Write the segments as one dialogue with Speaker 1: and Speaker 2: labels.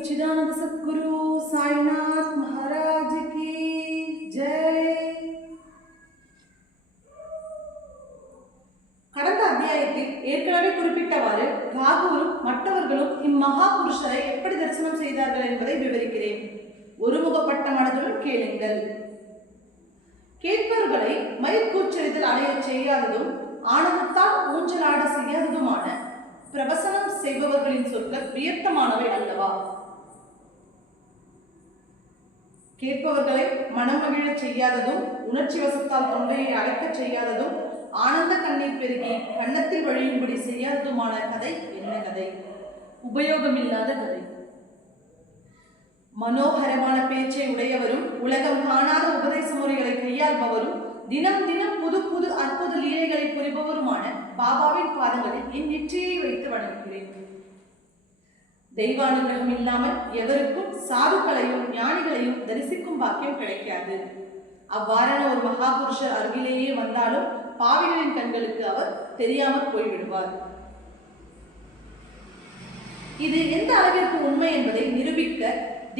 Speaker 1: सच्चिदानंद सद्गुरु साईनाथ महाराज की जय கடந்த அத்தியாயத்தில் ஏற்கனவே குறிப்பிட்டவாறு ராகுலும் மற்றவர்களும் இம்மகா புருஷரை எப்படி தரிசனம் செய்தார்கள் என்பதை விவரிக்கிறேன் ஒருமுகப்பட்ட மனதுடன் கேளுங்கள் கேட்பவர்களை மயிர்கூச்சரித்தல் அடையச் செய்யாததும் ஆனந்தத்தால் ஊஞ்சலாட செய்யாததுமான பிரவசனம் செய்பவர்களின் சொற்கள் வியர்த்தமானவை அல்லவா கேட்பவர்களை மனமகிழச் செய்யாததும் உணர்ச்சி வசத்தால் தொண்டையை அழைக்கச் செய்யாததும் ஆனந்த கண்ணீர் பெருகி கன்னத்தில் வழியும்படி செய்யாததுமான கதை என்ன கதை? உபயோகமில்லாத கதை. மனோகரமான பேச்சை உடையவரும் உலகம் காணாத உபதேச முறைகளை கையாள்பவரும் தினம் தினம் புது புது அற்புத லீலைகளை புரிபவருமான பாபாவின் பாதங்களில் என் நெற்றியை வைத்து வணங்குகிறேன். தெய்வானுகிரகம் இல்லாமல் எவருக்கும் சாதுக்களையும் ஞானிகளையும் தரிசிக்கும் பாக்கியம் கிடைக்காது. அவ்வாறான ஒரு மகாபுருஷர் அருகிலேயே வந்தாலும் பாவிகளின் கண்களுக்கு அவர் தெரியாமல் போய்விடுவார். இது எந்த அளவிற்கு உண்மை என்பதை நிரூபிக்க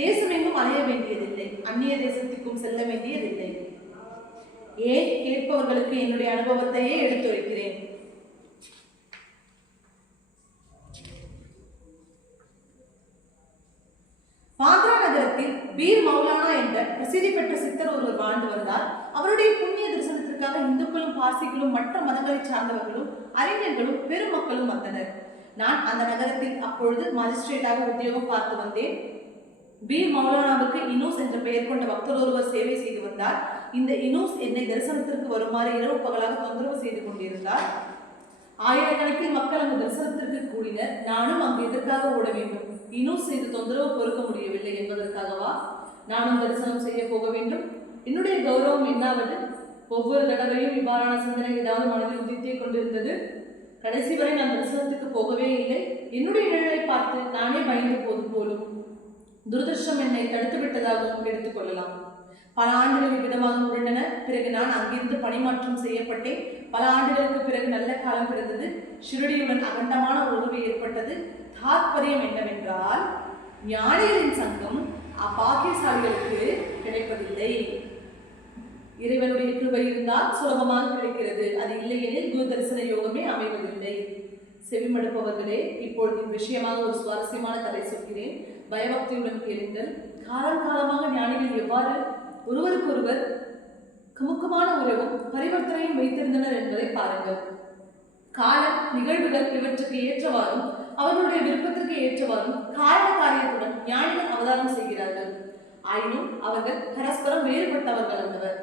Speaker 1: தேசமெங்கும் அலைய வேண்டியதில்லை. அந்நிய தேசத்துக்கும் செல்ல வேண்டியதில்லை. ஏன் கேட்பவர்களுக்கு என்னுடைய அனுபவத்தையே எடுத்துரைக்கிறேன் பாத்ரா நகரத்தில் பீர் மௌலானா என்ற பிரசித்தி பெற்ற சித்தர் ஒருவர் வாழ்ந்து வந்தார். அவருடைய புண்ணிய தரிசனத்திற்காக இந்துக்களும் பார்சிகளும் மற்ற மதங்களை சார்ந்தவர்களும் அறிஞர்களும் பெருமக்களும் வந்தனர். நான் அந்த நகரத்தில் அப்பொழுது மாஜிஸ்ட்ரேட்டாக உத்தியோகம் பார்த்து வந்தேன். பீர் மௌலானாவுக்கு இனோஸ் என்ற பெயர் கொண்ட பக்தர் ஒருவர் சேவை செய்து வந்தார். இந்த இனோஸ் என்னை தரிசனத்திற்கு வருமாறு இரவு பகலாக தொந்தரவு செய்து கொண்டிருந்தார். ஆயிரக்கணக்கில் மக்கள் அங்கு தரிசனத்திற்கு கூடினர். நானும் அங்கு எதற்காக ஓட வேண்டும்? இன்னும் செய்து தொந்தரவு பொறுக்க முடியவில்லை என்பதற்காகவா நானும் தரிசனம் செய்ய போக வேண்டும்? என்னுடைய கௌரவம் என்னாவது ஒவ்வொரு தடவையும் இவ்வாறான சிந்தனை ஏதாவது மனதில் உதித்தே கொண்டிருந்தது. கடைசி வரை நான் தரிசனத்துக்கு போகவே இல்லை. என்னுடைய நிழலை பார்த்து நானே பயந்து போது போலும். துரதிருஷ்டம் என்னை தடுத்து விட்டதாகவும் எடுத்துக்கொள்ளலாம் பல ஆண்டுகள் இவ்விதமாக உருண்டன. பிறகு நான் அங்கிருந்து பணிமாற்றம் செய்யப்பட்டேன். பல ஆண்டுகளுக்கு பிறகு நல்ல காலம் பிறந்தது. ஷிரடியுடன் அகண்டமான உறவு ஏற்பட்டது. தாத்பரியம் என்னவென்றால் ஞானிகளின் சங்கம் அப்பாக்கியசாலிகளுக்கு கிடைப்பதில்லை. இறைவனுடைய கிருபை இருந்தால் சுலபமாக கிடைக்கிறது. அது இல்லையெனில் குரு தரிசன யோகமே அமைவதில்லை. செவிமடுப்பவர்களே இப்பொழுது விஷயமாக ஒரு சுவாரஸ்யமான கதை சொல்கிறேன். பயபக்தியுடன் கேளுங்கள். காலம் காலமாக ஞானிகள் எவ்வாறு ஒருவருக்கொருவர் கமுக்கமான உறவும் பரிவர்த்தனையும் வைத்திருந்தனர் என்பதை பாருங்கள். காலம் நிகழ்வுகள் இவற்றுக்கு ஏற்றவாறும் அவர்களுடைய விருப்பத்திற்கு ஏற்றவாறும் காரண காரியத்துடன் ஞானிகள் அவதாரம் செய்கிறார்கள். ஆயினும் அவர்கள் பரஸ்பரம் வேறுபட்டவர்கள் அல்லவர்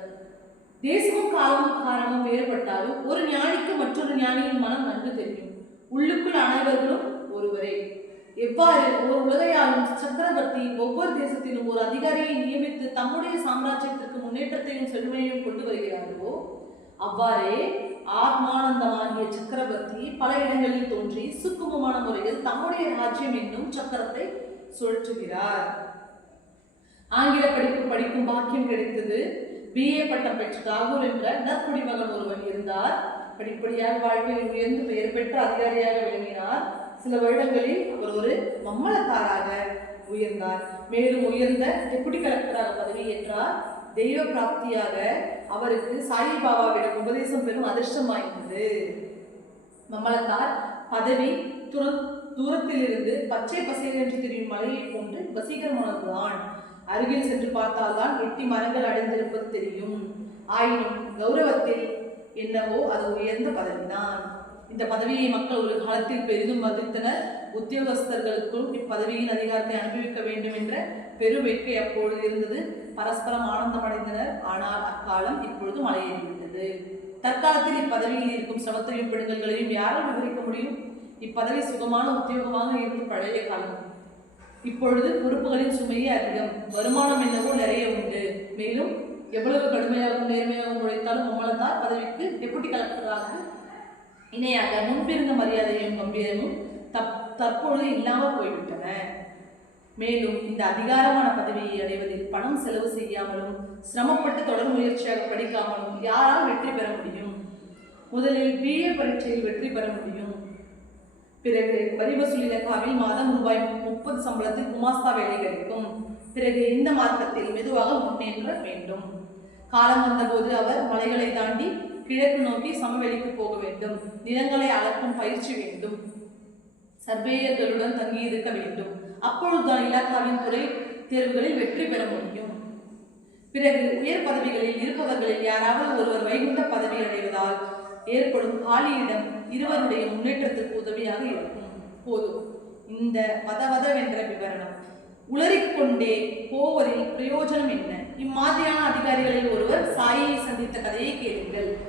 Speaker 1: தேசமும் காலமும் காரணமும் வேறுபட்டாலும் ஒரு ஞானிக்கு மற்றொரு ஞானியின் மனம் நன்கு தெரியும். உள்ளுக்குள் அனைவர்களும் ஒருவரே. எவ்வாறு ஒரு உலகையாளும் சக்கரவர்த்தி ஒவ்வொரு தேசத்திலும் ஒரு அதிகாரியை நியமித்து தம்முடைய சாம்ராஜ்யத்திற்கு முன்னேற்றத்தையும் செழுமையையும் கொண்டு வருகிறாரோ அவ்வாறே ஆத்மானந்தமாகிய சக்கரவர்த்தி பல இடங்களில் தோன்றி சுக்குமமான முறையில் தம்முடைய ராஜ்யம் என்னும் சக்கரத்தை சுழற்றுகிறார். ஆங்கில படிப்பு படிக்கும் பாக்கியம் கிடைத்தது. பிஏ பட்டம் பெற்ற ராகுல் என்ற நற்குடிமகன் ஒருவன் இருந்தார். படிப்படியாக வாழ்க்கையில் உயர்ந்து பெயர் பெற்ற அதிகாரியாக விளங்கினார். சில வருடங்களில் அவர் ஒரு மம்மளத்தாராக உயர்ந்தார். மேலும் உயர்ந்த டெபுட்டி கலெக்டராக பதவியேற்றார் தெய்வ பிராப்தியாக அவருக்கு சாயிபாபாவிடம் உபதேசம் பெறும் அதிர்ஷ்டம் வாய்ந்தது. மம்மளத்தார் பதவி துர தூரத்திலிருந்து பச்சை பசேல் என்று தெரியும் மலையை போன்று வசீகரமானதுதான் அருகில் சென்று பார்த்தால்தான் எட்டி மரங்கள் அடைந்திருப்பது தெரியும். ஆயினும் கௌரவத்தில் என்னவோ அது உயர்ந்த பதவிதான். இந்த பதவியை மக்கள் ஒரு காலத்தில் பெரிதும் மதித்தனர். உத்தியோகஸ்தர்களுக்கும் இப்பதவியின் அதிகாரத்தை அனுபவிக்க வேண்டும் என்ற பெரு வேட்கை அப்பொழுது இருந்தது. பரஸ்பரம் ஆனந்தம் அடைந்தனர். ஆனால் அக்காலம் இப்பொழுது மலையேறிவிட்டது. தற்காலத்தில் இப்பதவியில் இருக்கும் சிரமத்தையும் பெண்கள்களையும் யாரால் விவரிக்க முடியும்? இப்பதவி சுகமான உத்தியோகமாக இருந்து பழைய காலம். இப்பொழுது பொறுப்புகளின் சுமையே அதிகம். வருமானம் என்னவோ நிறைய உண்டு. மேலும் எவ்வளவு கடுமையாகவும் நேர்மையாகவும் உழைத்தாலும் மம்மளத்தார் பதவிக்கு டெபுட்டி கலெக்டராக இணையாக முன்பிருந்த மரியாதையும் கம்பீரமும் தப் தற்பொழுது இல்லாமல் போய்விட்டன. மேலும் இந்த அதிகாரமான பதவியை அடைவதில் பணம் செலவு செய்யாமலும் சிரமப்பட்டு தொடர் முயற்சியாக படிக்காமலும் யாரால் வெற்றி பெற முடியும்? முதலில் பிஏ பரீட்சையில் வெற்றி பெற முடியும். பிறகு வரி வசூல் மாதம் ரூபாய் முப்பது சம்பளத்தில் குமாஸ்தா வேலை கிடைக்கும். பிறகு இந்த மார்க்கத்தில் மெதுவாக முன்னேற்ற வேண்டும். காலம் வந்தபோது அவர் மலைகளை தாண்டி கிழக்கு நோக்கி சமவெளிக்கு போக வேண்டும். நிலங்களை அளக்கும் பயிற்சி வேண்டும். சர்வேயர்களுடன் தங்கியிருக்க வேண்டும். அப்பொழுதுதான் இலாக்காவின் துறை தேர்வுகளில் வெற்றி பெற முடியும். பிறகு உயர் பதவிகளில் இருப்பவர்களில் யாராவது ஒருவர் வைகுண்ட பதவி அடைவதால் ஏற்படும் காலியிடம் இருவருடைய முன்னேற்றத்துக்கு உதவியாக இருக்கும். போதும். இந்த பதவதவென்ற விவரணம். உளறிக்கொண்டே போவதில் பிரயோஜனம் என்ன? இம்மாதிரியான அதிகாரிகளில் ஒருவர் சாயை சந்தித்த கதையை கேளுங்கள்.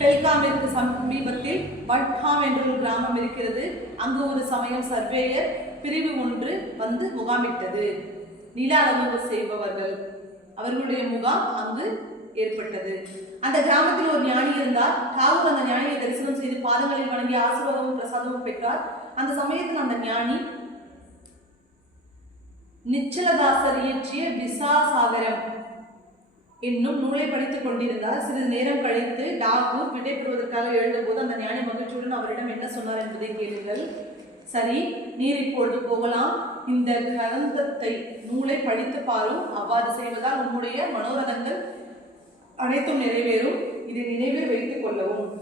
Speaker 1: பெல்காமிற்கு சமீபத்தில் வட்ஹாம் என்ற ஒரு கிராமம் இருக்கிறது. அங்கு ஒரு சமயம் சர்வேயர் பிரிவு ஒன்று வந்து முகாமிட்டது. நில அளவு செய்பவர்கள். அவர்களுடைய முகாம் அங்கு ஏற்பட்டது. அந்த கிராமத்தில் ஒரு ஞானி இருந்தார். டாகூர் அந்த ஞானியை தரிசனம் செய்து பாதங்களில் வணங்கி ஆசீர்வாதமும் பிரசாதமும் பெற்றார். அந்த சமயத்தில் அந்த ஞானி நிச்சலதாசர் இயற்றிய விசாசாகரம் என்னும் நூலை படித்துக் கொண்டிருந்தார். சிறிது நேரம் கழித்து டாகூர் விடைபெறுவதற்காக எழுந்தபோது அந்த ஞானி மகிழ்ச்சியுடன் அவரிடம் என்ன சொன்னார் என்பதை கேளுங்கள். சரி நீர் இப்பொழுது போகலாம். இந்த கிரந்தத்தை நூலை படித்து பாரும். அவ்வாறு செய்வதால் உன்னுடைய மனோரதங்கள் அனைத்தும் நிறைவேறும். இதை நினைவில் வைத்துக் கொள்ளவும்.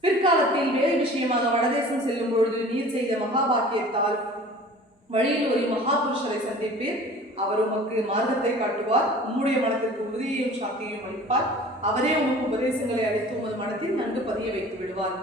Speaker 1: பிற்காலத்தில் வேறு விஷயமாக வடதேசம் செல்லும் பொழுது நீர் செய்த மகாபாக்கியத்தால் வழியில் ஒரு மகாபுருஷரை சந்திப்பீர். அவர் உமக்கு மார்க்கத்தை காட்டுவார் உம்முடைய மனத்திற்கு உறுதியையும் சாக்கியையும் அளிப்பார். அவரே உமக்கு உபதேசங்களை அளித்து உமது மனத்தில் நன்கு பதிய வைத்து விடுவார்.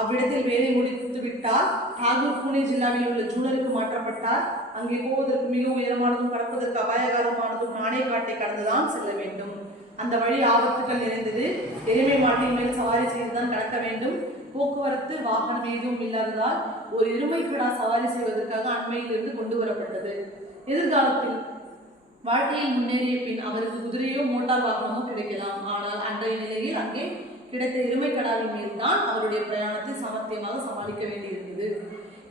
Speaker 1: அவ்விடத்தில் வேலை முடித்து விட்டார் தாகூர் புனே ஜில்லாவில் உள்ள ஜூனருக்கு மாற்றப்பட்டார். அங்கே போவதற்கு மிக உயரமானதும் கடப்பதற்கு அபாயகரமானதும் நாணய காட்டை கடந்துதான் செல்ல வேண்டும். அந்த வழி ஆபத்துகள் நிறைந்தது. எருமை மாட்டின் மேல் சவாரி செய்துதான் கடக்க வேண்டும். போக்குவரத்து வாகனம் எதுவும் இல்லாததால் ஒரு எருமை கிடா சவாரி செய்வதற்காக அண்மையிலிருந்து கொண்டு வரப்பட்டது. எதிர்காலத்தில் வாழ்க்கையில் முன்னேறிய பின் அவருக்கு குதிரையோ மோட்டார் வாகனமோ கிடைக்கலாம். ஆனால் அன்றைய நிலையில் அங்கே கிடைத்த எருமை கடாவின் தான் அவருடைய பிரயாணத்தை சாமர்த்தியமாக சமாளிக்க வேண்டியிருந்தது.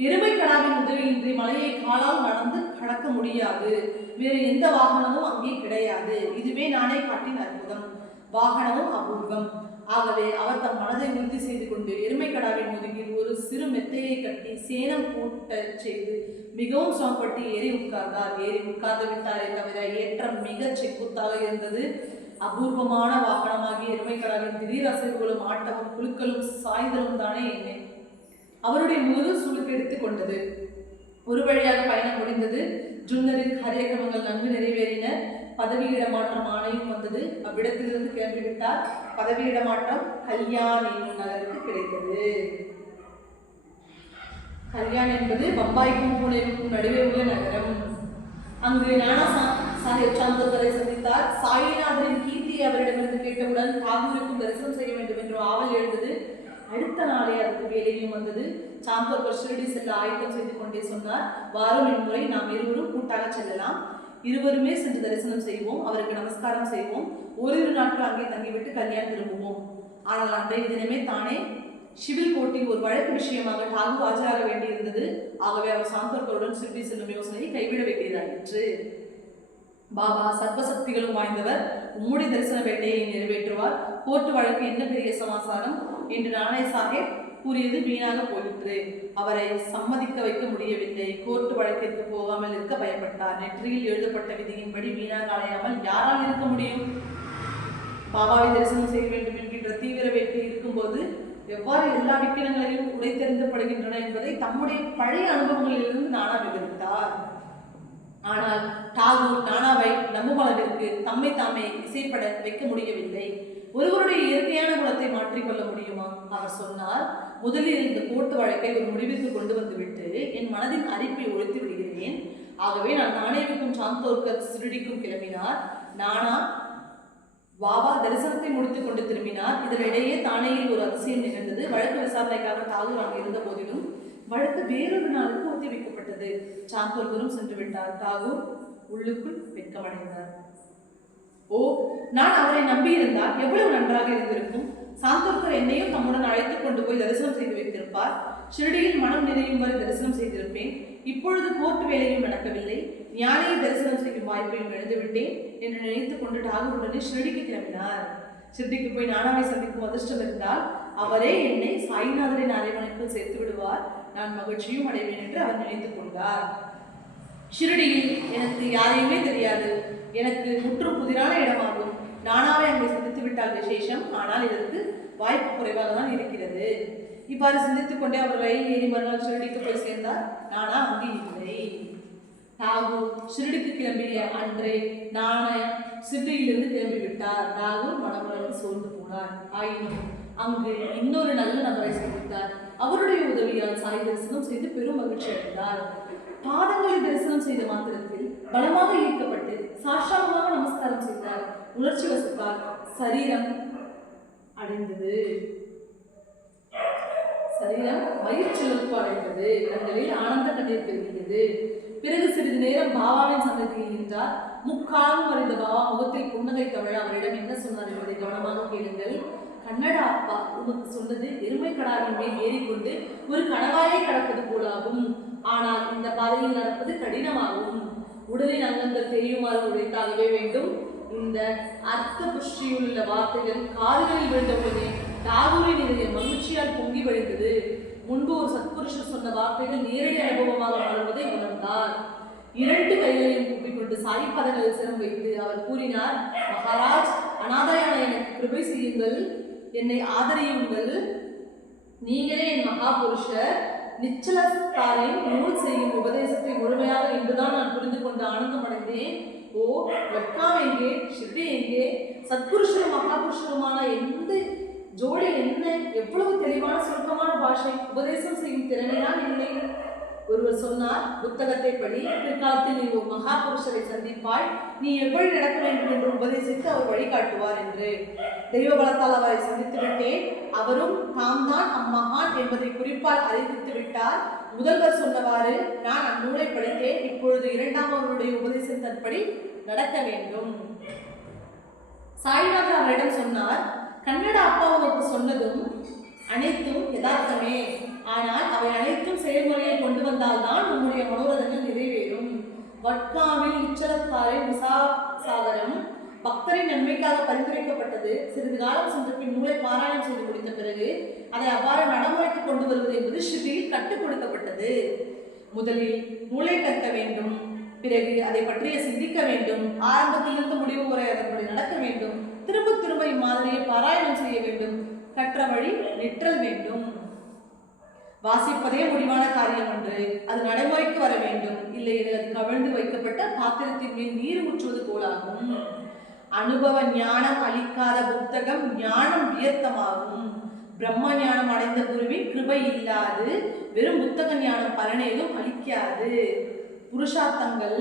Speaker 1: எருமை கடாவின் உதவியின்றி மலையை காலால் நடந்து கடக்க முடியாது. வேறு எந்த வாகனமும் அங்கே கிடையாது. இதுவே நானே காட்டின் அற்புதம். வாகனமும் அபூர்வம். ஆகவே அவர் தம் மனதை உறுதி செய்து கொண்டு எருமைக்கடாவின் முதுகில் ஒரு சிறு மெத்தையை கட்டி சேனம் கூட்டச் செய்து மிகவும் சிரமப்பட்டு ஏறி உட்கார்ந்தார். ஏறி உட்கார்ந்து விட்டாரே தவிர ஏற்றம் மிக செக்குத்தாக இருந்தது. அபூர்வமான வாகனமாகிய எருமைக்கடாவின் திடீர் அசைவுகளும் ஆட்டமும் குழுக்களும் சாய்ந்தலும் தானே என்ன. அவருடைய முழு சுழுக்கெடுத்துக் கொண்டது. ஒரு வழியாக பயணம் முடிந்தது. ஜுன்னரின் காரியக்கிரமங்கள் நன்கு நிறைவேறின. பதவி இடமாற்றம் ஆணையும் வந்தது. அவ்விடத்திலிருந்து கிளம்பிவிட்டார். பதவி இடமாற்றம் கல்யாண் என்னும் நகருக்கு கிடைத்தது. கல்யாண் என்பது பம்பாய்க்கும் புனேவுக்கும் நடுவே உள்ள நகரம். அங்கு நானா சா- சாஹேப் சாந்தோதரை சந்தித்தார். சாயிநாதரின் கீர்த்தி அவரிடமிருந்து கேட்டவுடன் தாகூருக்கும் தரிசனம் செய்ய வேண்டும் என்று ஆவல் எழுந்தது. அடுத்த நாளே அதுக்கு வேலையும் வந்தது. சாந்தோர்கர் ஷிரடி செல்ல ஆயத்தம் செய்து கொண்டே சொன்னார். வாரம் இம்முறை நாம் இருவரும் கூட்டாக செல்லலாம். இருவருமே சென்று தரிசனம் செய்வோம் அவருக்கு நமஸ்காரம் செய்வோம். ஓரிரு நாட்கள் அங்கே தங்கிவிட்டு கல்யாணம் திரும்புவோம். ஆனால் அன்றைய தினமே தானே சிவில் கோர்ட்டில் ஒரு வழக்கு விஷயமாக டாகூர் ஆஜராக வேண்டியிருந்தது. ஆகவே அவர் சாந்தோர்களுடன் ஷிர்டி செல்லும் யோசனையை கைவிட வேண்டியதாயிற்று பாபா சர்வசக்திகளும் வாய்ந்தவர் உம்முடைய தரிசன வேட்டையை நிறைவேற்றுவார். கோர்ட்டு வழக்கு என்ன பெரிய சமாசாரம்? என்று நானே சாஹேப் கூறியது வீணாக போயிற்று அவரை சம்மதிக்க வைக்க முடியவில்லை. கோர்ட்டு வழக்கிற்கு போகாமல் இருக்க பயப்பட்டார். நெற்றியில் எழுதப்பட்ட விதியின்படி வீணாக அலையாமல் யாரால் இருக்க முடியும்? பாபாவை தரிசனம் செய்ய வேண்டும் என்கின்ற தீவிர வேட்கை இருக்கும்போது எவ்வாறு எல்லா விக்கிரங்களையும் உடைத்தெறிந்தப்படுகின்றன என்பதை தம்முடைய பழைய அனுபவங்களிலிருந்து நானா விவரித்தார். ஆனால் டாகூர் நானாவை நம்பும் அளவிற்கு தம்மை தாமே இசைப்பட வைக்க முடியவில்லை. ஒருவருடைய இயற்கையான குணத்தை மாற்றிக்கொள்ள முடியுமா? அவர் சொன்னார் முதலில் இந்த கோர்ட்டு வழக்கை ஒரு முடிவிற்கு கொண்டு வந்துவிட்டு என் மனதின் அரிப்பை ஒழித்து விடுகிறேன். ஆகவே நான் நாணயவிற்கும் சாந்தோர்கர் சிறுடிக்கும் கிளம்பினார். நானா? பாபா தரிசனத்தை முடித்துக் கொண்டு திரும்பினார். இதனிடையே தானேயில் ஒரு அதிசயம் நிகழ்ந்தது. வழக்கு விசாரணைக்காக தாகூர் அங்கு இருந்த போதிலும் வழக்கு வேறொரு நாளுக்கு ஒத்திவைக்கப்பட்டது சாந்தோர்கரும் சென்று விட்டார். தாகூர் உள்ளுக்குள் வெட்கமடைந்தார். ஓ நான் அவரை நம்பியிருந்தால் எவ்வளவு நன்றாக இருந்திருக்கும்? சாந்தோர்கர் என்னையும் தம்முடன் அழைத்துக் கொண்டு போய் தரிசனம் செய்து வைத்திருப்பார். ஷிரடியில் மனம் நிறையும் வரை தரிசனம் செய்திருப்பேன். இப்பொழுது கோர்ட் வேலையும் நடக்கவில்லை. ஞானியை தரிசனம் செய்யும் வாய்ப்பையும் எழுந்துவிட்டேன் என்று நினைத்துக் கொண்டு டாகூருடனே ஷிரடிக்கு கிளம்பினார். ஷிரடிக்கு போய் நானாவை சந்திக்கும் அதிர்ஷ்டம் இருந்தால் அவரே என்னை சாய்நாதரின் அரைவணைப்பில் சேர்த்து விடுவார். நான் மகிழ்ச்சியும் அடைவேன் என்று அவர் நினைத்துக் கொண்டார். ஷிரடியில் எனக்கு யாரையுமே தெரியாது. எனக்கு முற்றும் புதிரான இடமாகும். நானாவே அங்கே சிந்தித்து விட்டால் விசேஷம். ஆனால் இதற்கு வாய்ப்பு குறைவாக தான் இருக்கிறது. இவ்வாறு சிந்தித்துக் கொண்டே அவர் ரயில் ஏறி மறுநாள் சுருடிக்கு போய் சேர்ந்தார். நானா அங்கே இல்லை. தாகூர் ஷிரடிக்கு கிளம்பிய அன்றே நாணய சிபியிலிருந்து கிளம்பிவிட்டார். தாகூர் மனமுறையில் சோர்ந்து போனார். ஆயினும் அங்கு இன்னொரு நல்ல நபரை சந்தித்தார். அவருடைய உதவியால் சாய் தரிசனம் செய்து பெரும் மகிழ்ச்சி அடைந்தார். பாதங்களை தரிசனம் செய்த மாத்திரத்தில் பலமாக ஈர்க்கப்பட்டு சாஷ்டாங்கமாக நமஸ்காரம் உணர்ச்சி வசத்தால் சரீரம் அடைந்தது. சரீரம் மயிர்ச்சிழப்பு அடைந்தது. கண்களில் ஆனந்த கண்ணீர் பெருகியது. பிறகு சிறிது நேரம் பாபாவின் சந்ததியில் நின்றார். முக்காலம் வரைந்த பாபா முகத்தில் புன்னகை தமிழ அவரிடம் என்ன சொன்னார் என்பதை கவனமாக கேளுங்கள். கன்னடா அப்பா உனக்கு சொன்னது எருமை கடாவின் மேல் ஏறிக்கொண்டு ஒரு கணவாயை கடப்பது போலாகும். ஆனால் இந்த பாதையில் நடப்பது கடினமாகும். உடலின் அங்கங்கள் தெரியுமாறு உழைத்தாகவே வேண்டும். இந்த அர்த்த புஷ்டியுள்ள வார்த்தைகள் காதுகளில் விழுந்தவுடனே தாகூரின் இதய மகிழ்ச்சியால் பொங்கி வழிந்தது. முன்பு ஒரு சத்புருஷர் சொன்ன வார்த்தைகள் நேரடி அனுபவமாக மாறுவதை உணர்ந்தார். இரண்டு கைகளையும் கூப்பிக்கொண்டு சாய் பாதங்களில் சிரம் வைத்து அவர் கூறினார் மகாராஜ் அனாதையான எனக்கு கிருபை செய்யுங்கள். என்னை ஆதரியுங்கள். நீங்களே என் மகாபுருஷர். நிச்சலத்தாரின் நூல் செய்யும் உபதேசத்தை முழுமையாக இன்றுதான் நான் புரிந்து கொண்டு ஆனந்தம் அடைந்தேன் ஓ லட்காம் எங்கே? ஷிர்டி எங்கே? சத்புருஷரும் மகாபுருஷருமான எந்த ஜோடி என்ன? எவ்வளவு தெளிவான சுருக்கமான பாஷை? உபதேசம் செய்யும் திறமைதான் இல்லை. ஒருவர் சொன்னார் புத்தகத்தை படி பிற்காலத்தில் நீ ஒரு மகாபுருஷரை சந்திப்பாய் நீ எப்படி நடக்க வேண்டும் என்று உபதேசித்து அவர் வழிகாட்டுவார் என்று. தெய்வ பலத்தால் அவரை சந்தித்து விட்டேன். அவரும் தாம் தான் அம்மகான் என்பதை குறிப்பால் அறிவித்து விட்டார். முதல்வர் சொன்னவாறு நான் அந்நூலை படித்தேன். இப்பொழுது இரண்டாம் அவருடைய உபதேசத்தின்படி நடக்க வேண்டும். சாய்நாதர் அவரிடம் சொன்னார் கன்னட அப்பா உங்களுக்கு சொன்னதும் அனைத்தும் யதார்த்தமே. ஆனால் அவை அனைத்தும் செயல்முறையில் கொண்டு வந்தால்தான் நம்முடைய மனோரதங்கள் நிறைவேறும். வட்காவில் முசா சாதரம் பக்தரின் நன்மைக்காக பரிந்துரைக்கப்பட்டது. சிறிது காலம் சென்ற பின் நூலை பாராயணம் செய்து முடித்த பிறகு அதை அவ்வாறு நடைமுறைக்கு கொண்டு வருவது என்பது ஸ்ருதியில் கற்றுக் கொடுக்கப்பட்டது. முதலில் நூலை கற்க வேண்டும். பிறகு அதை பற்றிய சிந்திக்க வேண்டும். ஆரம்பத்திலிருந்து முடிவு முறை அதன்படி நடக்க வேண்டும். திரும்ப திரும்ப இம்மாதிரியை பாராயணம் செய்ய வேண்டும். கற்ற வழி நிற்றல் வேண்டும். வாசிப்பதே முடிவான காரியம் ஒன்று. அது நடைமுறைக்கு வர வேண்டும். இல்லை அது கவிழ்ந்து வைக்கப்பட்ட பாத்திரத்தின் மேல் நீர் ஊற்றுவது போலாகும். அனுபவ ஞானம் அளிக்காத புத்தகம் ஞானம் வியர்த்தமாகும். பிரம்ம ஞானம் அடைந்த குருவின் கிருபை இல்லாது வெறும் புத்தக ஞானம் பலனேதும் அளிக்காது புருஷார்த்தங்கள்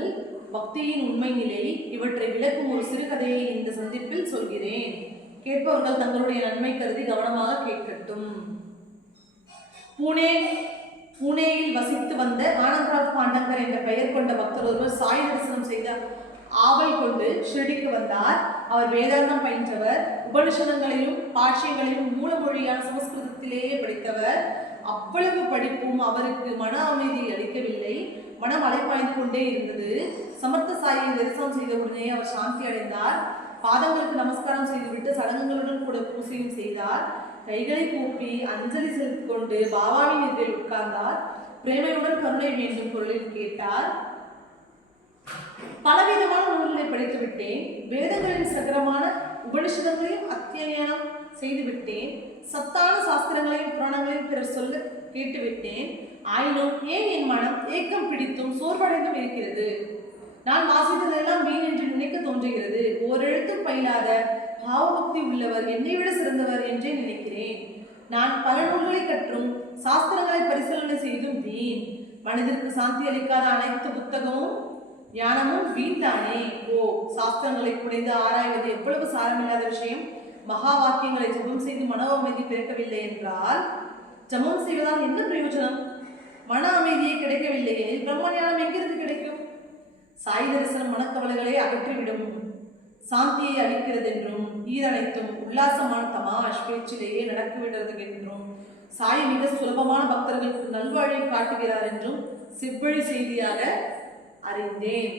Speaker 1: பக்தியின் உண்மை நிலை இவற்றை விளக்கும் ஒரு சிறுகதையை இந்த சந்திப்பில் சொல்கிறேன். கேட்பவர்கள் தங்களுடைய நன்மை கருதி கவனமாக கேட்கட்டும். பூனே பூனேயில் வசித்து வந்த ஆனந்தராவ் பாண்டங்கர் என்ற பெயர் கொண்ட பக்தர் ஒருவர் சாய் தரிசனம் செய்த ஆவல் கொண்டு ஷிரடிக்கு வந்தார். அவர் வேதாந்தம் பயின்றவர். உபனிஷதங்களையும் பாட்சியங்களையும் மூலமொழியான சமஸ்கிருதத்திலேயே படித்தவர். அவ்வளவு படிப்பும் அவருக்கு மன அமைதியை அளிக்கவில்லை. மனம் அலைப்பாய்ந்து கொண்டே இருந்தது. சமர்த்த சாயை தரிசனம் செய்த உடனே அவர் சாந்தி அடைந்தார். பாதங்களுக்கு நமஸ்காரம் செய்துவிட்டு சடங்குகளுடன் கூட பூசையும் செய்தார். கைகளை கூப்பி அஞ்சலி செலுத்திக் கொண்டு பாபாவின் எதிரில் உட்கார்ந்தார். பிரேமையுடன் கருணை வேண்டும் பொருளில் கேட்டார். பலவிதமான நூல்களை படித்து விட்டேன் வேதங்களின் சகரமான உபனிஷதங்களையும் அத்தியனம் செய்து விட்டேன் சத்தான சாஸ்திரங்களையும் புராணங்களையும் பிறர் சொல்ல கேட்டுவிட்டேன். ஆயினும் ஏன் என் மனம் ஏக்கம் பிடித்தும் சோர்வடைந்தும் இருக்கிறது? நான் வாசித்ததெல்லாம் வீண் என்று நினைக்க தோன்றுகிறது. ஓரெழுத்து பயிலாத பாவபக்தி உள்ளவர் என்னை விட சிறந்தவர் என்றே நினைக்கிறேன். நான் பல நூல்களை கற்றும் சாஸ்திரங்களை பரிசீலனை செய்தும் வீண். மனதிற்கு சாந்தி அளிக்காத அனைத்து புத்தகமும் ஞானமும் வீண்தானே? ஓ சாஸ்திரங்களை குடைந்து ஆராய்வது எவ்வளவு சாரமில்லாத விஷயம். மகா வாக்கியங்களை ஜபம் செய்து மன அமைதி பிறக்கவில்லை என்றால் ஜபம் செய்வதால் என்ன பிரயோஜனம்? மன அமைதியே கிடைக்கவில்லையே பிரம்ம ஞானம் எங்கிருந்து கிடைக்கும்? சாய் தரிசனம் மனக்கவலைகளை அகற்றிவிடும். சாந்தியை அளிக்கிறதென்றும் ஈரனைத்தும் உல்லாசமான தமாஷ் பேச்சிலேயே நடக்கிவிடுறது என்றும் சாய் மிக சுலபமான பக்தர்களுக்கு நல்வாழ்வை காட்டுகிறார் என்றும் செவ்வழி செய்தியாக அறிந்தேன்.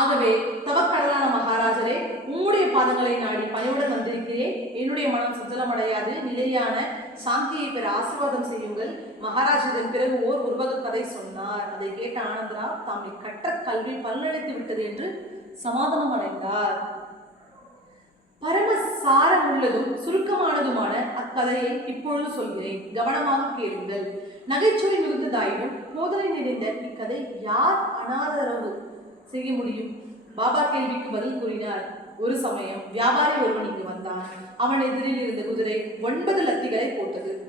Speaker 1: ஆகவே தவக்கடலான மகாராஜரே உம்முடைய பாதங்களை நாடி பயனுடன் வந்திருக்கிறேன். என்னுடைய மனம் சுத்தலமடையாது நிலையான சாந்தியை பெற ஆசீர்வாதம் செய்யுங்கள். மகாராஜ் இதன் பிறகு ஓர் உருவகப்பதை கதை சொன்னார். அதை கேட்ட ஆனந்தரா தாமை கற்ற கல்வி பல்லடைத்து விட்டது என்று சமாதானம் அடைந்தார். பரம சாரம் உள்ளதும் சுருக்கமானதுமான அக்கதையை இப்பொழுது சொல்கிறேன். கவனமாக கேளுங்கள். நகைச்சுவை மிகுந்ததாயினும் போதனை நிறைந்த இக்கதை யார் அனாதரவு செய்ய முடியும்? பாபா கேள்விக்கு பதில் கூறினார். ஒரு சமயம் வியாபாரி ஒருவன் இங்கு வந்தான். அவன் எதிரில் இருந்த குதிரை ஒன்பது லத்திகளை போட்டது.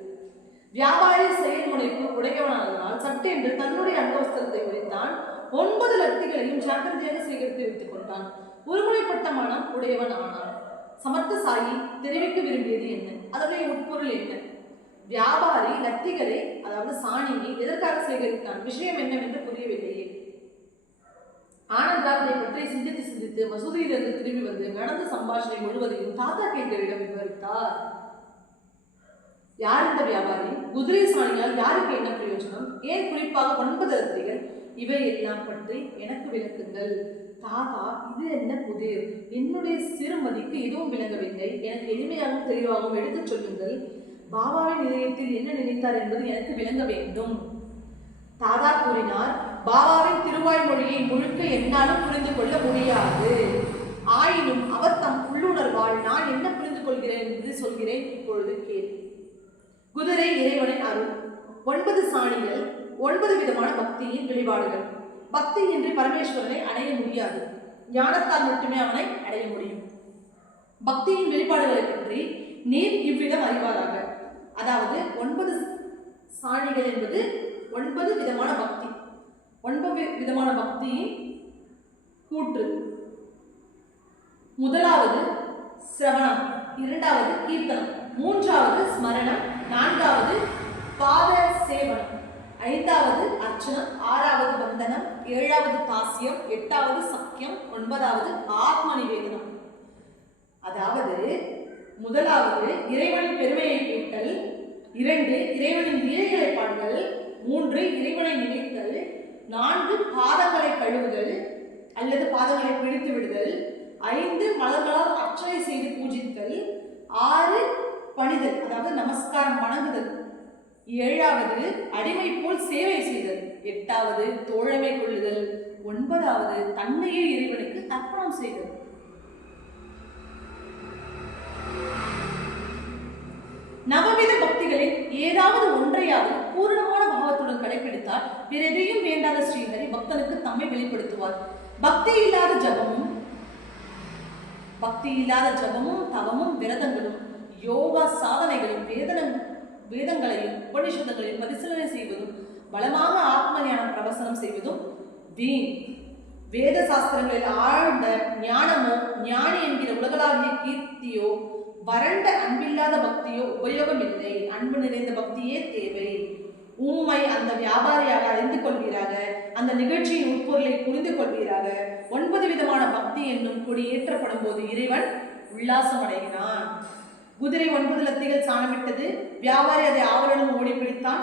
Speaker 1: வியாபாரி செயல்முனைப்பு உடையவனானதனால் சட்டென்று தன்னுடைய அங்கவஸ்திரத்தை உரித்தான் ஒன்பது லத்திகளையும் ஜாக்கிரதையாக சேகரித்து வைத்துக் கொண்டான். ஒருமுனைப்பட்ட மனம் உடையவன் ஆனான். சமர்த்த சாயி தெரிவிக்க விரும்பியது என்ன? அதனுடைய உட்பொருள் என்ன? வியாபாரி லத்திகளை அதாவது சாணியை எதற்காக சேகரித்தான்? விஷயம் என்னவென்று புரியவில்லையே. ஆனந்தா அதை பற்றி சிந்தித்து சிந்தித்து மசூதியிலிருந்து திரும்பி வந்து நடந்த சம்பாஷணை முழுவதையும் தாத்தா கேட்கரிடம் விவரித்தார். யார் இந்த வியாபாரி? குதிரை சாணியால் யாருக்கு என்ன பிரயோஜனம்? ஏன் குறிப்பாக ஒன்பது அத்திகள்? இவை எல்லாம் பற்றி எனக்கு விளக்குங்கள். தாத்தா இது என்ன புதிர்? என்னுடைய சிறுமதிக்கு எதுவும் விளங்கவில்லை. எனக்கு எளிமையாகவும் தெளிவாகவும் எடுத்துச் சொல்லுங்கள். பாபாவின் இதயத்தில் என்ன நினைத்தார் என்பது எனக்கு விளங்க வேண்டும். தாதா கூறினார் பாபாவின் திருவாய்மொழியை முழுக்க என்னாலும் புரிந்து கொள்ள முடியாது. ஆயினும் அவர் தம் உள்ளுணர்வால் நான் என்ன புரிந்து கொள்கிறேன்? என்று சொல்கிறேன். இப்பொழுது கேள் குதிரை இறைவனின் அருள். ஒன்பது சாணிகள் ஒன்பது விதமான பக்தியின் வெளிப்பாடுகள். பக்தி இன்றி பரமேஸ்வரனை அடைய முடியாது. ஞானத்தால் மட்டுமே அவனை அடைய முடியும். பக்தியின் வெளிப்பாடுகளை பற்றி நீர் இவ்விதம் அறிவாராக. அதாவது ஒன்பது சாணிகள் என்பது ஒன்பது விதமான பக்தி. ஒன்பது விதமான பக்தியின் கூற்று. முதலாவது சிரவணம். இரண்டாவது கீர்த்தனம். மூன்றாவது ஸ்மரணம். நான்காவது பாத சேவனம். ஐந்தாவது அர்ச்சனம் ஆறாவது வந்தனம் ஏழாவது பாசியம் எட்டாவது சக்கியம் ஒன்பதாவது ஆத்ம நிவேதனம் அதாவது முதலாவது இறைவனின் பெருமையை கேட்டல் இரண்டு இறைவனின் இலைகளை பாடுதல் மூன்று இறைவனை நினைத்தல் நான்கு பாதங்களை கழுவுதல் அல்லது பாதங்களை பிடித்து விடுதல் ஐந்து மலர்களால் அர்ச்சனை செய்து பூஜித்தல் ஆறு பணிதல் அதாவது நமஸ்காரம் வணங்குதல். ஏழாவது அடிமை போல் சேவை செய்தல். எட்டாவது தோழமை கொள்ளுதல். ஒன்பதாவது தன்னையே இறைவனுக்கு அர்ப்பணம் செய்தல். நவவித பக்திகளில் ஏதாவது ஒன்றையாவது பூரணமான பாவத்துடன் கடைபிடித்தால் வேற எதையும் வேண்டாத ஸ்ரீஹரி பக்தனுக்கு தம்மை வெளிப்படுத்துவார். பக்தி இல்லாத ஜபமும் பக்தி இல்லாத ஜபமும் தவமும் விரதங்களும் யோகா சாதனைகளும் வேதன வேதங்களையும் உபனிஷத்துகளையும் பரிசீலனை செய்வதும் பலமாக ஆத்ம ஞானம் பிரவசனம் செய்வதும் வீண். வேத சாஸ்திரங்களில் ஆழ்ந்த ஞானமோ ஞானி என்கிற உலகளாவிய கீர்த்தியோ வறண்ட அன்பில்லாத பக்தியோ உபயோகம் இல்லை அன்பு நிறைந்த பக்தியே தேவை. உண்மை அந்த வியாபாரியாக அறிந்து கொள்வீராக. அந்த நிகழ்ச்சியின் உட்பொருளை புரிந்து கொள்வீராக. ஒன்பது விதமான பக்தி என்னும் கொடி ஏற்றப்படும் போது இறைவன் உல்லாசம் அடைகிறான் குதிரை ஒன்பது லத்திகள் சாணமிட்டது. வியாபாரி அதை ஆவலுடன் ஓடி பிடித்தான்.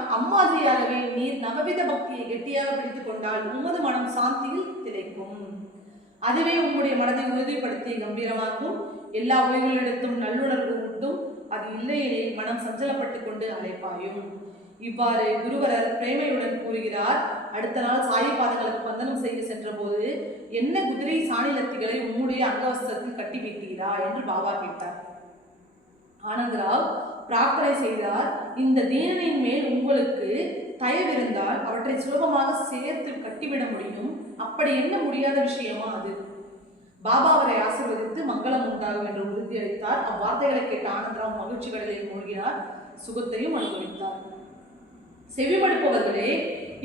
Speaker 1: அளவில் நீர் நவவித பக்தியை கெட்டியாக பிடித்துக் கொண்டால் உமது மனம் சாந்தியில் திளைக்கும். அதுவே உங்களுடைய மனதை உறுதிப்படுத்தி கம்பீரமாக்கும். எல்லா உயிர்களிடத்தும் நல்லுணர்வு உண்டும். அது இல்லையெனில் மனம் சஞ்சலப்பட்டு கொண்டு அலைப்பாயும். இவ்வாறு குருவரர் பிரேமையுடன் கூறுகிறார் அடுத்த நாள் சாயிபாதங்களுக்கு வந்தனம் செய்து சென்றபோது என்ன குதிரை சாணிலத்திகளை உம்முடைய அங்கவசத்தில் கட்டி வைத்தீரா? என்று பாபா கேட்டார். ஆனந்தராவ் பிரார்த்தனை செய்தார் இந்த தீனனின் மேல் உங்களுக்கு தயவிருந்தால் அவற்றை சுலபமாக சேர்த்து கட்டிவிட முடியும். அப்படி என்ன முடியாத விஷயமா அது? பாபா அவரை ஆசீர்வதித்து மங்களம் உண்டாகும் என்று உறுதியளித்தார் அவ்வார்த்தைகளை கேட்ட ஆனந்தராவ் மகிழ்ச்சி கடலில் மூழ்கினார். சுகத்தையும் அனுபவித்தார். செவிமடுப்பவர்களே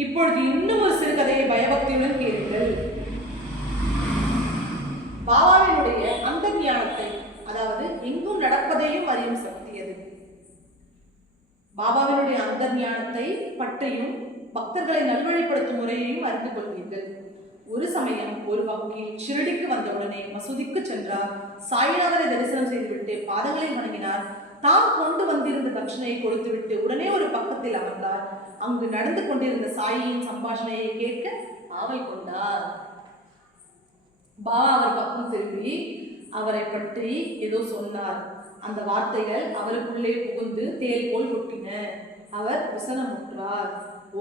Speaker 1: இப்பொழுது இன்னும் ஒரு சிறுகதையை பயபக்தியுடன் கேளுங்கள். பாபாவினுடைய அந்த ஞானத்தை அதாவது எங்கும் நடப்பதையும் அறியும் சக்தி அது பாபாவினுடைய அந்த ஞானத்தை பற்றியும் பக்தர்களை நல்வழிப்படுத்தும் முறையையும் அறிந்து கொள்வீர்கள். ஒரு சமயம் ஒரு வக்கீல் ஷிரடிக்கு வந்தவுடனே மசூதிக்கு சென்றார். சாய்நாதரை தரிசனம் செய்துவிட்டு பாதங்களை வணங்கினார். தாம் கொண்டு வந்திருந்த தட்சிணையை கொடுத்துவிட்டு உடனே ஒரு பக்கத்தில் அமர்ந்தார். அங்கு நடந்து கொண்டிருந்த சாயியின் சம்பாஷணையை கேட்க ஆவல் கொண்டார். பாபா அவர் பக்கம் திரும்பி அவரை பற்றி ஏதோ சொன்னார். அந்த வார்த்தைகள் அவருக்குள்ளே புகுந்து தேல் போல் கொட்டின அவர் விசனமுற்றார்.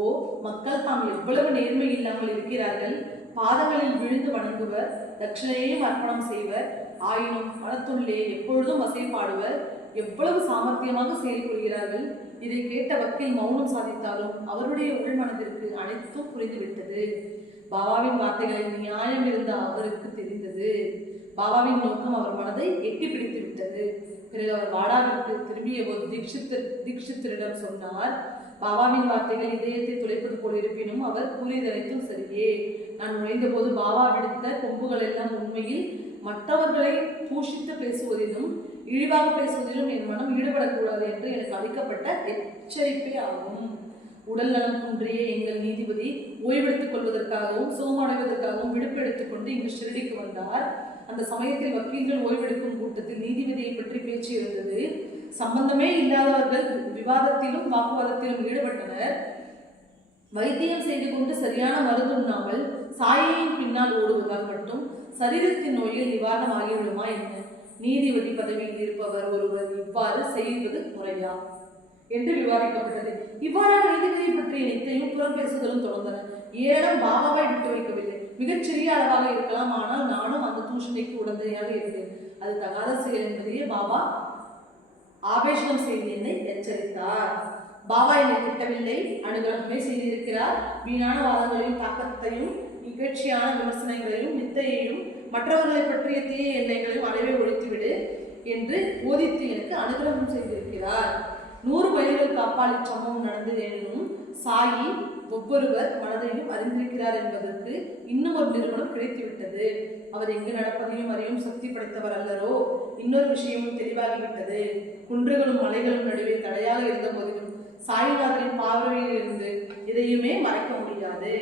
Speaker 1: ஓ மக்கள் தாம் எவ்வளவு நேர்மை இல்லாமல் இருக்கிறார்கள். பாதங்களில் விழுந்து வணங்குவர். தட்சிணையையும் அர்ப்பணம் செய்வர். ஆயினும் மனத்துள்ளே எப்பொழுதும் வசைப்பாடுவர் எவ்வளவு சாமர்த்தியமாக செயல்புரிகிறார்கள் இதை கேட்ட வக்கீல் மௌனம் சாதித்தாலும் அவருடைய உள்மனதிற்கு அனைத்தும் புரிந்துவிட்டது. பாபாவின் வார்த்தைகளில் நியாயம் இருந்த அவருக்கு தெரிந்தது. பாபாவின் நோக்கம் அவர் மனதை எட்டி பிடித்து விட்டது. பிறகு அவர் வாடாவிற்கு திரும்பிய போது தீட்சித்து தீட்சித்தரிடம் சொன்னார் பாபாவின் வார்த்தைகள் இதயத்தை துளைப்பது போல் இருப்பினும் அவர் கூறியதனைத்தும் சரியே. நான் நுழைந்த போது பாபா விடுத்த கொம்புகள் எல்லாம் உண்மையில் மற்றவர்களை பூஷித்து பேசுவதிலும் இழிவாக பேசுவதிலும் என் மனம் ஈடுபடக்கூடாது என்று எனக்கு அளிக்கப்பட்ட எச்சரிப்பே ஆகும். உடல் நலம் குன்றிய எங்கள் நீதிபதி ஓய்வெடுத்துக் கொள்வதற்காகவும் சுகமடைவதற்காகவும் விடுப்பு எடுத்துக்கொண்டு இங்கு ஷிரடிக்கு வந்தார். அந்த சமயத்தில் வக்கீல்கள் ஓய்வெடுக்கும் கூட்டத்தில் நீதிபதியை பற்றி பேச்சு இருந்தது. சம்பந்தமே இல்லாதவர்கள் விவாதத்திலும் வாக்குவாதத்திலும் ஈடுபட்டனர். வைத்தியம் செய்து கொண்டு சரியான மருந்துண்ணாமல் சாயையின் பின்னால் ஓடுவதால் மட்டும் சரீரத்தின் நோயில் நிவாரணம் ஆகிவிடுமா என்ன? நீதிபதி பதவியில் இருப்பவர் ஒருவர் இவ்வாறு செய்வது முறையா? என்று விவாதிக்கப்பட்டது. இவ்வாறாக நீதிபதியை பற்றிய நித்தையும் புறம் பேசுதலும் தொடர்ந்தன. ஏழம் பாபாவை விட்டு வைக்கவில்லை. மிகச்சிறிய அளவாக இருக்கலாம். ஆனால் நானும் அந்த தூஷணைக்கு உடந்தையாக இருந்தேன். அது தகாத செயல் என்பதையே பாபா ஆபேஷனம் செய்து என்னை எச்சரித்தார். பாபா என்னை திட்டவில்லை அனுகிரகமே செய்திருக்கிறார். வீணான வாதங்களையும் தாக்கத்தையும் நிகழ்ச்சியான விமர்சனங்களையும் நித்தையையும் மற்றவர்களை பற்றிய தீய எண்ணங்களையும் அளவே ஒழித்துவிடு என்று போதித்து எனக்கு அனுகிரகம் செய்திருக்கிறார். நூறு மைல்களுக்கு அப்பால் இச்சம்பவம் நடந்தது எனினும் சாயி ஒவ்வொருவர் மனதையும் அறிந்திருக்கிறார் என்பதற்கு இன்னும் ஒரு நிறுவனம் கிடைத்துவிட்டது. அவர் எங்கு நடப்பதையும் அறியும் சக்தி படைத்தவர் அல்லரோ இன்னொரு விஷயமும் தெளிவாகிவிட்டது. குன்றுகளும் மலைகளும் நடுவே தடையாக இருந்த போதிலும் சாய்நாதரின் பார்வையில் இருந்து எதையுமே மறைக்க முடியாது.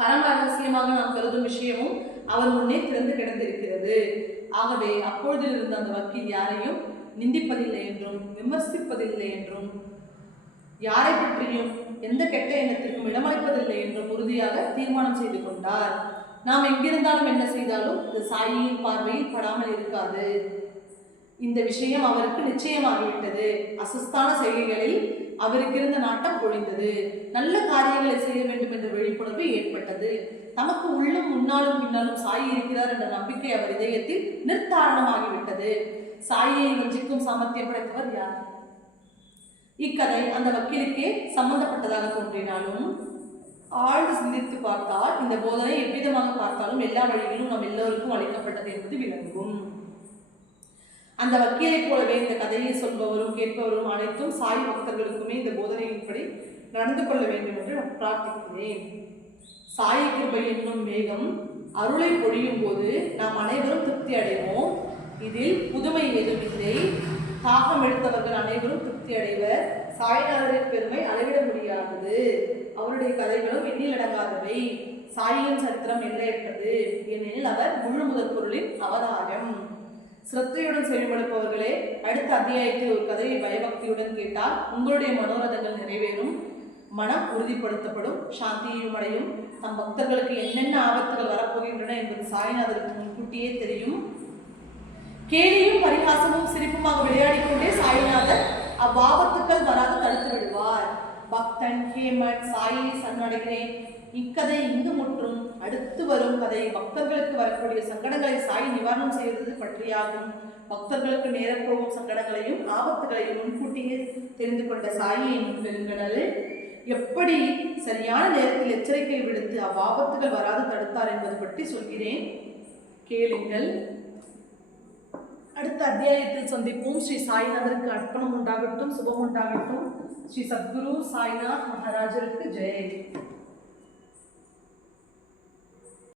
Speaker 1: பரம ரகசியமாக நாம் கருதும் விஷயமும் அவர் முன்னே திறந்து கிடந்திருக்கிறது. ஆகவே அப்பொழுதிலிருந்து அந்த வக்கீல் யாரையும் நிந்திப்பதில்லை என்றும் விமர்சிப்பதில்லை என்றும் யாரை பற்றியும் எந்த கெட்ட எண்ணத்திற்கும் இடமளிப்பதில்லை என்று உறுதியாக தீர்மானம் செய்து கொண்டார். நாம் எங்கிருந்தாலும் என்ன செய்தாலும் அது சாயியின் பார்வையில் படாமல் இருக்காது. இந்த விஷயம் அவருக்கு நிச்சயமாகிவிட்டது. அசஸ்தான செய்கைகளில் அவருக்கு இருந்த நாட்டம் பொழிந்தது. நல்ல காரியங்களை செய்ய வேண்டும் என்ற விழிப்புணர்வு ஏற்பட்டது. தமக்கு உள்ளும் முன்னாலும் பின்னாலும் சாயி இருக்கிறார் என்ற நம்பிக்கை அவர் இதயத்தில் நிர்த்தாரணமாகிவிட்டது சாயை வஞ்சிக்கும் சாமர்த்தியம் படைத்தவர் யார்? இக்கதை அந்த வக்கீலுக்கே சம்பந்தப்பட்டதாக தோன்றினாலும் ஆழ்ந்து சிந்தித்து பார்த்தால் இந்த போதனை எவ்விதமாக பார்த்தாலும் எல்லா வழிகளிலும் நம் எல்லோருக்கும் அளிக்கப்பட்டது என்பது விளங்கும். அந்த வக்கீலைப் போலவே இந்த கதையை சொல்பவரும் கேட்பவரும் அனைத்தும் சாய் பக்தர்களுக்குமே இந்த போதனையின்படி நடந்து கொள்ள வேண்டும் என்று நான் பிரார்த்திக்கிறேன். சாய் கிருபை என்னும் மேகம் அருளை பொழியும் போது நாம் அனைவரும் திருப்தி அடைவோம். இதில் புதுமை ஏதுமில்லை தாகம் எடுத்தவர்கள் அனைவரும் திருப்தி அடைவர் சாய்நாதரின் பெருமை அளவிட முடியாதது. அவருடைய கதைகளும் எண்ணிலடங்காதவை சாயின் சரித்திரம் எல்லையற்றது ஏனெனில் அவர் முழு முதற் பொருளின் அவதாரம். சிரத்தையுடன் செயல்படுப்பவர்களே அடுத்த அத்தியாயத்தில் ஒரு கதையை பயபக்தியுடன் கேட்டால் உங்களுடைய மனோரதங்கள் நிறைவேறும். மனம் உறுதிப்படுத்தப்படும் சாந்தியும் அடையும். தம் பக்தர்களுக்கு என்னென்ன ஆபத்துகள் வரப்போகின்றன என்பது சாய்நாதருக்கு முன்கூட்டியே தெரியும். கேலியும் பரிகாசமும் சிரிப்புமாக விளையாடிக்கொண்டே சாய்நாதர் அவ்வாபத்துக்கள் வராது தடுத்து விடுவார். பக்தன் ஹேமன் சாயை சரணடைகிறேன். இக்கதை இங்கு முற்றும். அடுத்து வரும் கதை பக்தர்களுக்கு வரக்கூடிய சங்கடங்களை சாய் நிவாரணம் செய்வது பற்றியாகும். பக்தர்களுக்கு நேரப்போகும் சங்கடங்களையும் ஆபத்துகளையும் முன்கூட்டியே தெரிந்து கொண்ட சாயின் பெருங்கடலில் எப்படி சரியான நேரத்தில் எச்சரிக்கை விடுத்து அவ்வாபத்துகள் வராது தடுத்தார் என்பது பற்றி சொல்கிறேன். கேளுங்கள். அடுத்த அத்தியாயத்தில் சந்திப்போம் ஸ்ரீ சாய்நாதருக்கு அர்ப்பணம் உண்டாகட்டும் சுபம் உண்டாகட்டும் ஸ்ரீ சத்குரு சாய்நாத் மகாராஜருக்கு ஜெய்